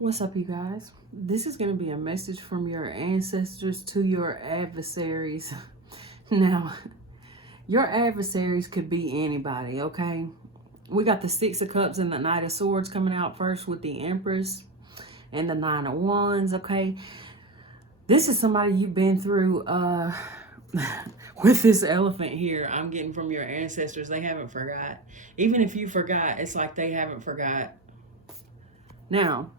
What's up, you guys? This is going to be a message from your ancestors to your adversaries. Now, your adversaries could be anybody, okay? We got the Six of Cups and the Knight of Swords coming out first with the Empress and the Nine of Wands, okay? This is somebody you've been through with this elephant here. I'm getting from your ancestors. They haven't forgot. Even if you forgot, it's like they haven't forgot. Now,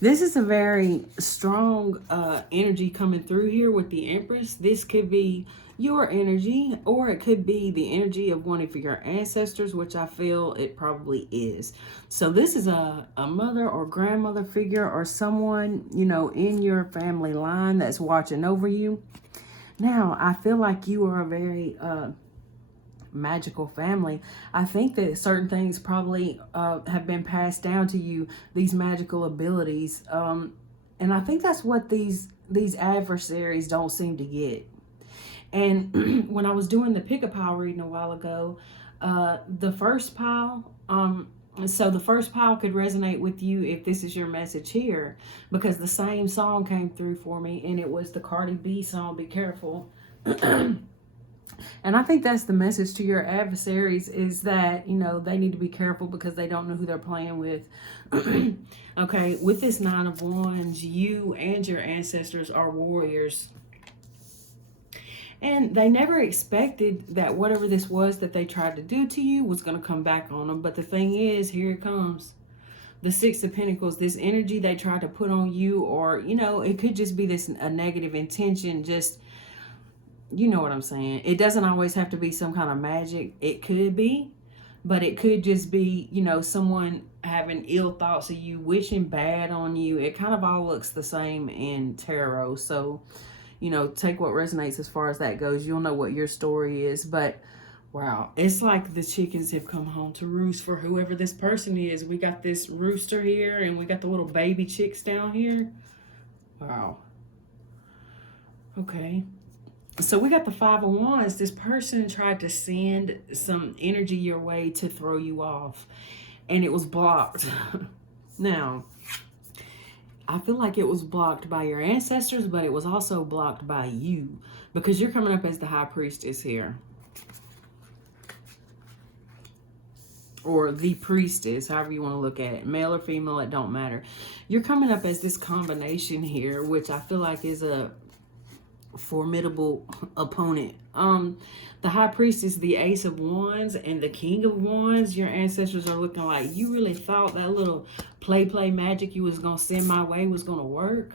this is a very strong energy coming through here with the Empress. This could be your energy, or it could be the energy of one of your ancestors, which I feel it probably is. So this is a mother or grandmother figure, or someone, you know, in your family line that's watching over you. Now, I feel like you are a very magical family. I think that certain things probably have been passed down to you, these magical abilities, and I think that's what these adversaries don't seem to get. And when I was doing the pick a pile reading a while ago, the first pile, so the first pile could resonate with you if this is your message here, because the same song came through for me, and it was the Cardi B song, Be Careful. And I think that's the message to your adversaries, is that, you know, they need to be careful because they don't know who they're playing with. Okay, with this Nine of Wands, you and your ancestors are warriors. And they never expected that whatever this was that they tried to do to you was going to come back on them. But the thing is, here it comes. The Six of Pentacles, this energy they tried to put on you, or, you know, it could just be a negative intention, just, you know what I'm saying? It doesn't always have to be some kind of magic. It could be, but it could just be, you know, someone having ill thoughts of you, wishing bad on you. It kind of all looks the same in tarot. So, you know, take what resonates as far as that goes. You'll know what your story is. But wow, it's like the chickens have come home to roost for whoever this person is. We got this rooster here, and we got the little baby chicks down here. Wow. Okay. So we got the Five of Wands. This person tried to send some energy your way to throw you off, and it was blocked. Now, I feel like it was blocked by your ancestors, but it was also blocked by you, because you're coming up as the High Priestess here. Or the Priestess, however you want to look at it. Male or female, it don't matter. You're coming up as this combination here, which I feel like is a formidable opponent. The High Priestess, the Ace of Wands, and the King of Wands. Your ancestors are looking like, you really thought that little play magic you was gonna send my way was gonna work?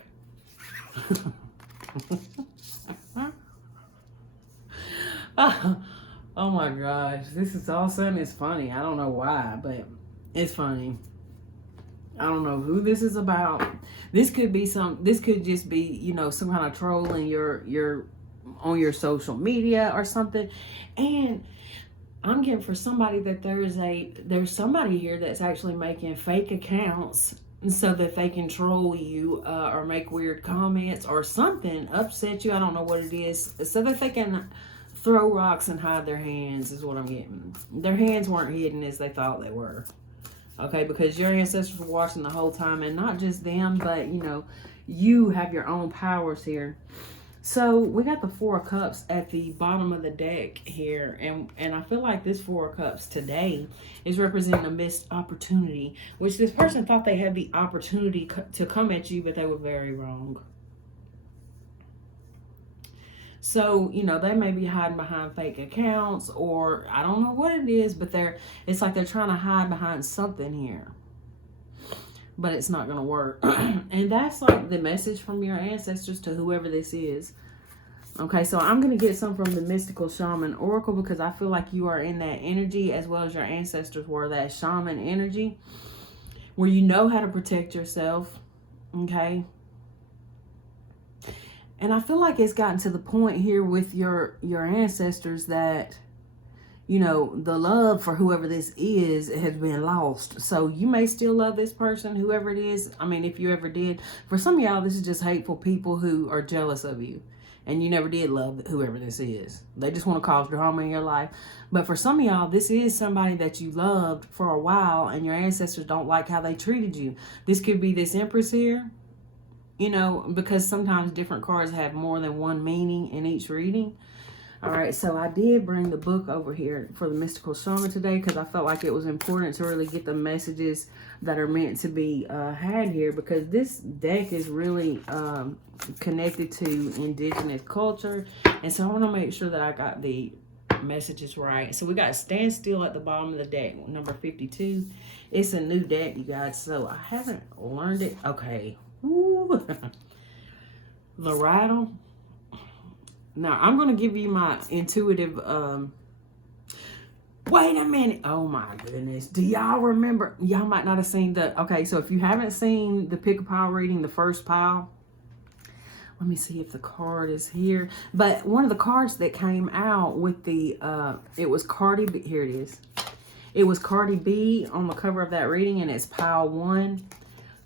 Oh my gosh, this is all of a sudden, it's funny. I don't know why, but it's funny. I don't know who this is about. This could just be, you know, some kind of troll in your on your social media or something. And I'm getting for somebody that there's somebody here that's actually making fake accounts so that they can troll you, or make weird comments or something, upset you. I don't know what it is, so that they can throw rocks and hide their hands, is what I'm getting. Their hands weren't hidden as they thought they were. Okay, because your ancestors were watching the whole time, and not just them, but, you know, you have your own powers here. So we got the Four of Cups at the bottom of the deck here, and I feel like this Four of Cups today is representing a missed opportunity, which this person thought they had the opportunity to come at you, but they were very wrong. So, you know, they may be hiding behind fake accounts, or I don't know what it is, but it's like they're trying to hide behind something here. But it's not going to work. And that's like the message from your ancestors to whoever this is. Okay, so I'm going to get some from the Mystical Shaman Oracle, because I feel like you are in that energy, as well as your ancestors were, that shaman energy, where you know how to protect yourself. Okay. And I feel like it's gotten to the point here with your ancestors that, you know, the love for whoever this is has been lost. So you may still love this person, whoever it is. I mean, if you ever did. For some of y'all, this is just hateful people who are jealous of you. and you never did love whoever this is. They just want to cause drama in your life. But for some of y'all, this is somebody that you loved for a while, and your ancestors don't like how they treated you. This could be this Empress here, you know, because sometimes different cards have more than one meaning in each reading. All right, so I did bring the book over here for the Mystical Shaman today because I felt like it was important to really get the messages that are meant to be had here, because this deck is really connected to indigenous culture. And so I want to make sure that I got the messages right. So we got Stand Still at the bottom of the deck, number 52. It's a new deck, you guys, so I haven't learned it. Okay. Ooh. The Rattle. Now, I'm going to give you my intuitive, wait a minute. Oh, my goodness. Do y'all remember? Y'all might not have seen the, okay, so if you haven't seen the pick a pile reading, the first pile, let me see if the card is here. But one of the cards that came out with the, it was Cardi B, here it is. It was Cardi B on the cover of that reading, and it's pile 1.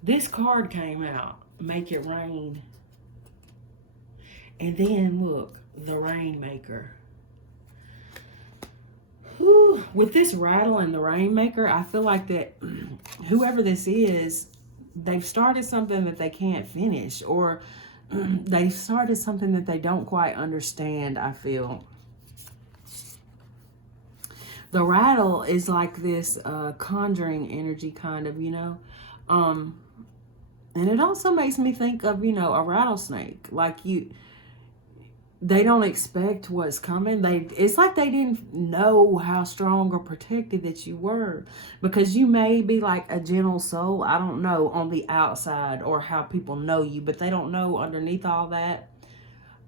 This card came out, Make It Rain. And then look, the Rainmaker. Whew. With this rattle and the Rainmaker, I feel like that whoever this is, they've started something that they can't finish, or they've started something that they don't quite understand, I feel. The rattle is like this conjuring energy kind of, you know. And it also makes me think of, you know, a rattlesnake. Like they don't expect what's coming. It's like they didn't know how strong or protected that you were, because you may be like a gentle soul, I don't know, on the outside, or how people know you, but they don't know underneath all that.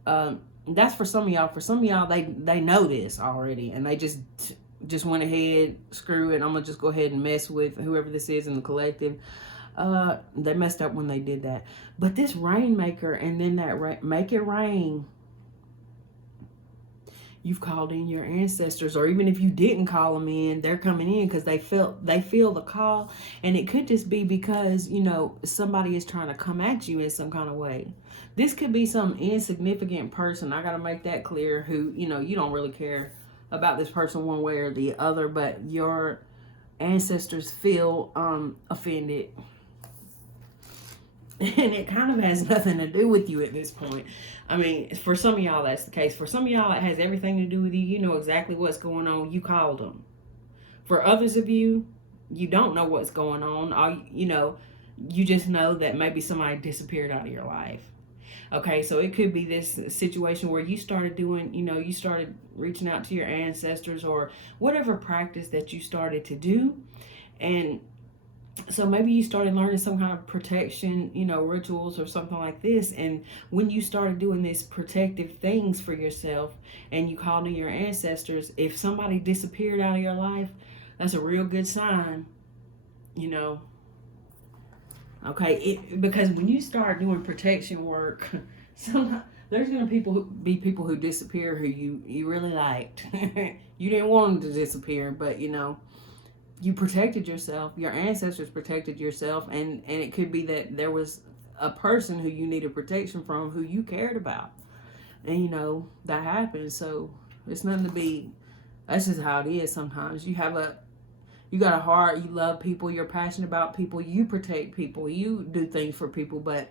That's for some of y'all. For some of y'all, they know this already, and they just went ahead, screw it, I'm gonna just go ahead and mess with whoever this is in the collective. They messed up when they did that. But this Rainmaker, and then that Make It Rain, you've called in your ancestors, or even if you didn't call them in, they're coming in because they feel the call. And it could just be because, you know, somebody is trying to come at you in some kind of way. This could be some insignificant person, I got to make that clear, who, you know, you don't really care about this person one way or the other, but your ancestors feel offended. And it kind of has nothing to do with you at this point. I mean, for some of y'all, that's the case. For some of y'all, it has everything to do with you. You know exactly what's going on. You called them. For others of you, you don't know what's going on. You know, you just know that maybe somebody disappeared out of your life. Okay, so it could be this situation where you started doing, you know, you started reaching out to your ancestors, or whatever practice that you started to do. And so maybe you started learning some kind of protection, you know, rituals or something like this. And when you started doing these protective things for yourself, and you called in your ancestors, if somebody disappeared out of your life, that's a real good sign, you know. Okay, because when you start doing protection work, sometimes there's going to be people who disappear who you really liked. You didn't want them to disappear, but, you know, you protected yourself. Your ancestors protected yourself, and it could be that there was a person who you needed protection from, who you cared about, and, you know, that happens. So it's nothing to be. That's just how it is. Sometimes you got a heart. You love people. You're passionate about people. You protect people. You do things for people. But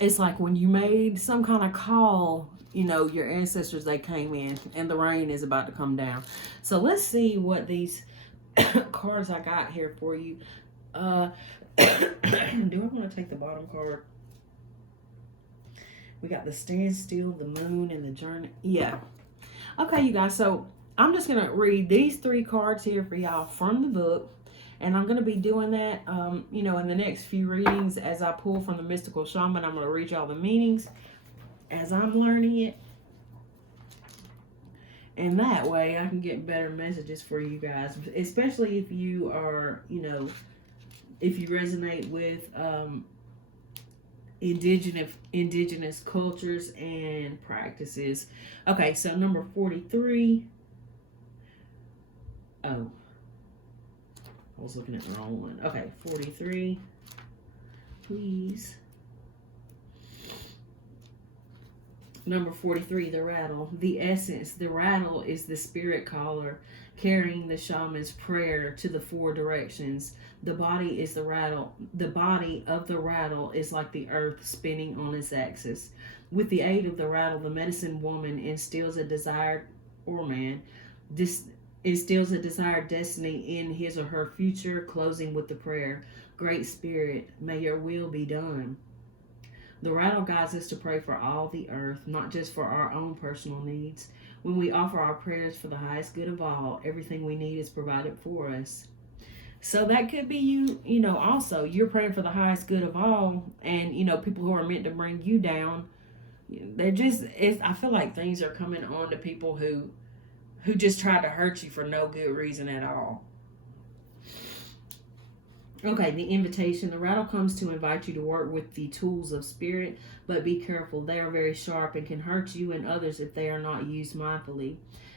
it's like when you made some kind of call, you know, your ancestors, they came in, and the rain is about to come down. So let's see what these cards I got here for you. Do I want to take the bottom card? We got the Stand Still, the Moon, and the Journey. Yeah. Okay, you guys. So I'm just going to read these 3 cards here for y'all from the book. And I'm going to be doing that, you know, in the next few readings as I pull from the Mystical Shaman. I'm going to read y'all the meanings as I'm learning it. And that way I can get better messages for you guys, especially if you are, you know, if you resonate with indigenous cultures and practices. Okay, so number 43. Oh, I was looking at the wrong one. Okay, 43. Please. Number 43, the rattle. The essence. The rattle is the spirit caller carrying the shaman's prayer to the four directions. The body is the rattle. The body of the rattle is like the earth spinning on its axis. With the aid of the rattle, the medicine woman instills a desired, or man, instills a desired destiny in his or her future, closing with the prayer, Great Spirit, may your will be done. The rattle guides us to pray for all the earth, not just for our own personal needs. When we offer our prayers for the highest good of all, everything we need is provided for us. So that could be also, you're praying for the highest good of all, and, people who are meant to bring you down, I feel like things are coming on to people who just try to hurt you for no good reason at all. Okay, the invitation. The rattle comes to invite you to work with the tools of spirit, but be careful. They are very sharp and can hurt you and others if they are not used mindfully.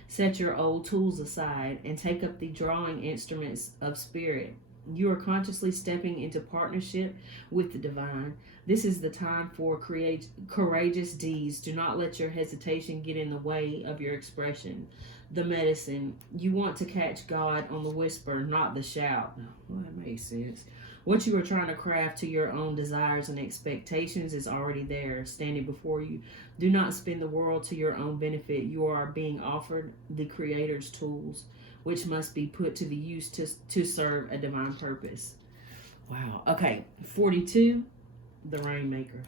Set your old tools aside and take up the drawing instruments of spirit. You are consciously stepping into partnership with the divine. This is the time for courageous deeds. Do not let your hesitation get in the way of your expression. The medicine. You want to catch God on the whisper, not the shout. Well, that makes sense. What you are trying to craft to your own desires and expectations is already there, standing before you. Do not spin the world to your own benefit. You are being offered the Creator's tools, which must be put to the use to serve a divine purpose. Wow. Okay, 42, the Rainmaker.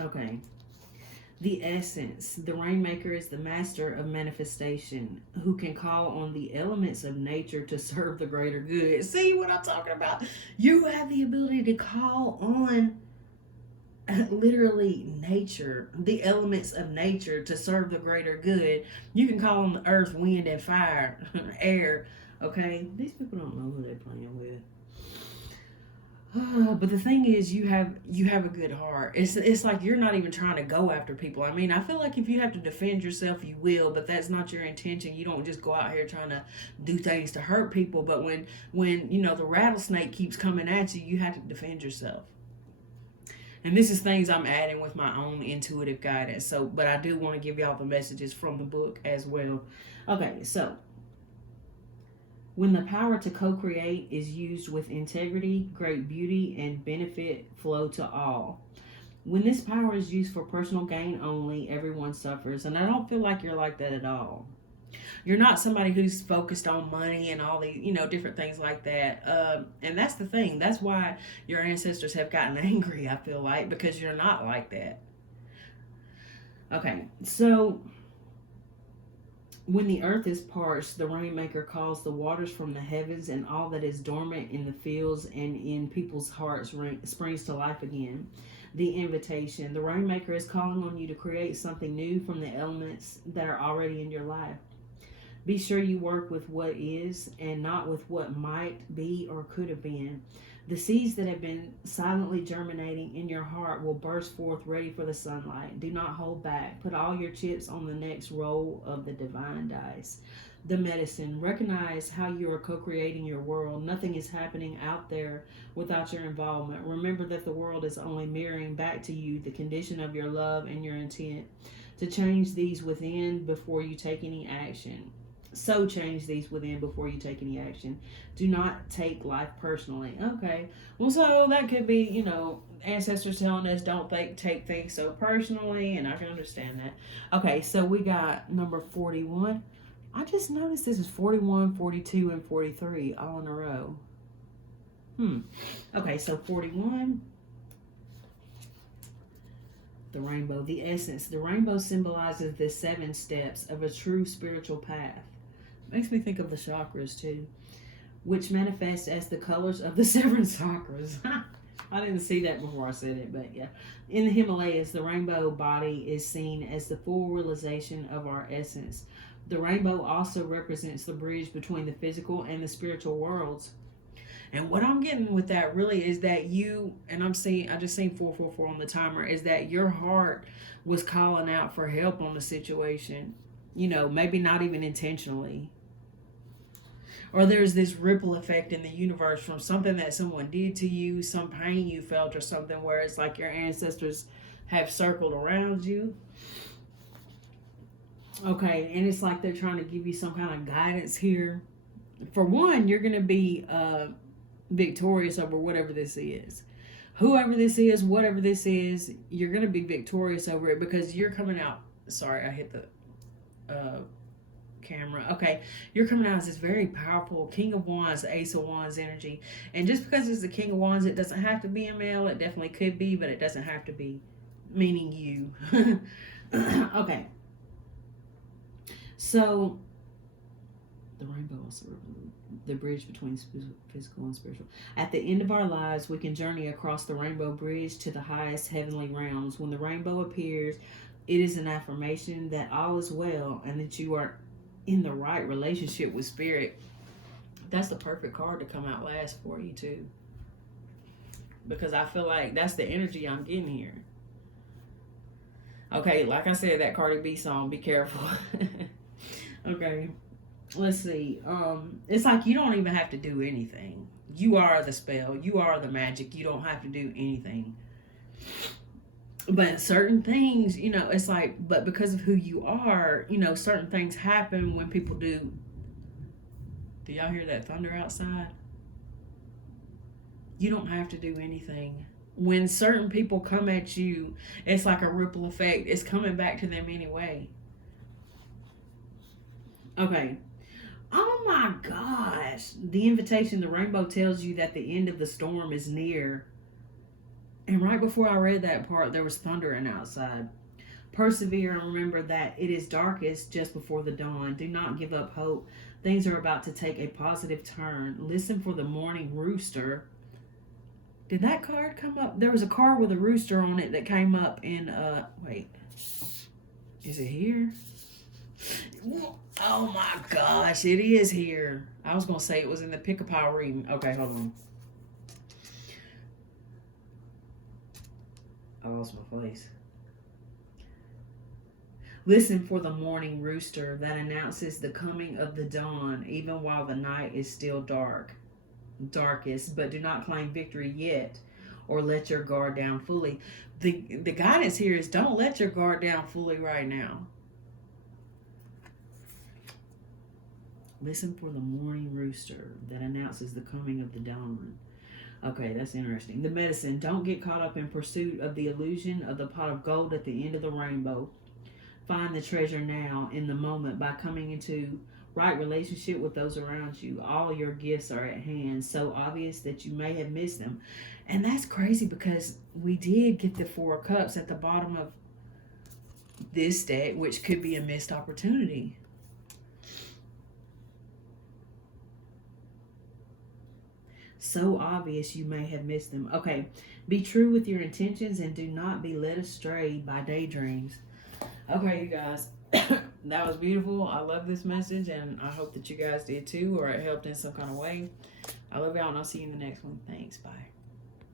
Okay. The essence. The Rainmaker is the master of manifestation who can call on the elements of nature to serve the greater good. See what I'm talking about? You have the ability to call on literally nature, the elements of nature to serve the greater good. You can call on the earth, wind, and fire, air. Okay? These people don't know who they're playing with. But the thing is, you have a good heart. It's like you're not even trying to go after people. I mean, I feel like if you have to defend yourself, you will, but that's not your intention. You don't just go out here trying to do things to hurt people. But when the rattlesnake keeps coming at you, you have to defend yourself. And this is things I'm adding with my own intuitive guidance. So, but I do want to give y'all the messages from the book as well. Okay, so when the power to co-create is used with integrity, great beauty and benefit flow to all. When this power is used for personal gain only, everyone suffers. And I don't feel like you're like that at all. You're not somebody who's focused on money and all these, different things like that. And that's the thing. That's why your ancestors have gotten angry, I feel like, because you're not like that. Okay, so when the earth is parched, the Rainmaker calls the waters from the heavens, and all that is dormant in the fields and in people's hearts springs to life again. The invitation. The Rainmaker is calling on you to create something new from the elements that are already in your life. Be sure you work with what is and not with what might be or could have been. The seeds that have been silently germinating in your heart will burst forth ready for the sunlight. Do not hold back. Put all your chips on the next roll of the divine dice. The medicine. Recognize how you are co-creating your world. Nothing is happening out there without your involvement. Remember that the world is only mirroring back to you the condition of your love and your intent. To change these within before you take any action. So change these within before you take any action. Do not take life personally. Okay. Well, so that could be, ancestors telling us don't take things so personally, and I can understand that. Okay, so we got number 41. I just noticed this is 41, 42, and 43 all in a row. Okay, so 41. The rainbow, the essence. The rainbow symbolizes the 7 steps of a true spiritual path. Makes me think of the chakras too, which manifest as the colors of the 7 chakras. I didn't see that before I said it, but yeah. In the Himalayas, the rainbow body is seen as the full realization of our essence. The rainbow also represents the bridge between the physical and the spiritual worlds. And what I'm getting with that really is that you, and I just seen 444 on the timer, is that your heart was calling out for help on the situation. You know, maybe not even intentionally. Or there's this ripple effect in the universe from something that someone did to you, some pain you felt, or something where it's like your ancestors have circled around you. Okay, and it's like they're trying to give you some kind of guidance here. For one, you're going to be victorious over whatever this is. Whoever this is, whatever this is, you're going to be victorious over it because you're coming out. Sorry, I hit the camera. Okay, you're coming out as this very powerful King of Wands, Ace of Wands energy. And just because it's the King of Wands, it doesn't have to be a male. It definitely could be, but it doesn't have to be, meaning you. Okay. So, the rainbow also the bridge between physical and spiritual. At the end of our lives, we can journey across the rainbow bridge to the highest heavenly realms. When the rainbow appears, it is an affirmation that all is well and that you are in the right relationship with spirit. That's the perfect card to come out last for you too, because I feel like that's the energy I'm getting here. Okay, like I said, that Cardi B song, be careful. Okay, let's see. It's like you don't even have to do anything. You are the spell. You are the magic. You don't have to do anything. But certain things, you know, it's like, but because of who you are, you know, certain things happen when people do. Do y'all hear that thunder outside? You don't have to do anything. When certain people come at you, it's like a ripple effect. It's coming back to them anyway. Okay. Oh my gosh. The invitation, the rainbow tells you that the end of the storm is near. And right before I read that part, there was thundering outside. Persevere and remember that it is darkest just before the dawn. Do not give up hope. Things are about to take a positive turn. Listen for the morning rooster. Did that card come up? There was a card with a rooster on it that came up in, wait. Is it here? Oh my gosh, it is here. I was going to say it was in the pick-a-pile reading. Okay, hold on. I lost my place. Listen for the morning rooster that announces the coming of the dawn, even while the night is still darkest, but do not claim victory yet or let your guard down fully. The guidance here is don't let your guard down fully right now. Listen for the morning rooster that announces the coming of the dawn. Okay, that's interesting. The medicine. Don't get caught up in pursuit of the illusion of the pot of gold at the end of the rainbow. Find the treasure now in the moment by coming into right relationship with those around you. All your gifts are at hand, so obvious that you may have missed them. And that's crazy because we did get the Four of Cups at the bottom of this deck, which could be a missed opportunity. So obvious you may have missed them. Okay, be true with your intentions and do not be led astray by daydreams. Okay, you guys, that was beautiful. I love this message, and I hope that you guys did too, or it helped in some kind of way. I love y'all, and I'll see you in the next one. Thanks. Bye.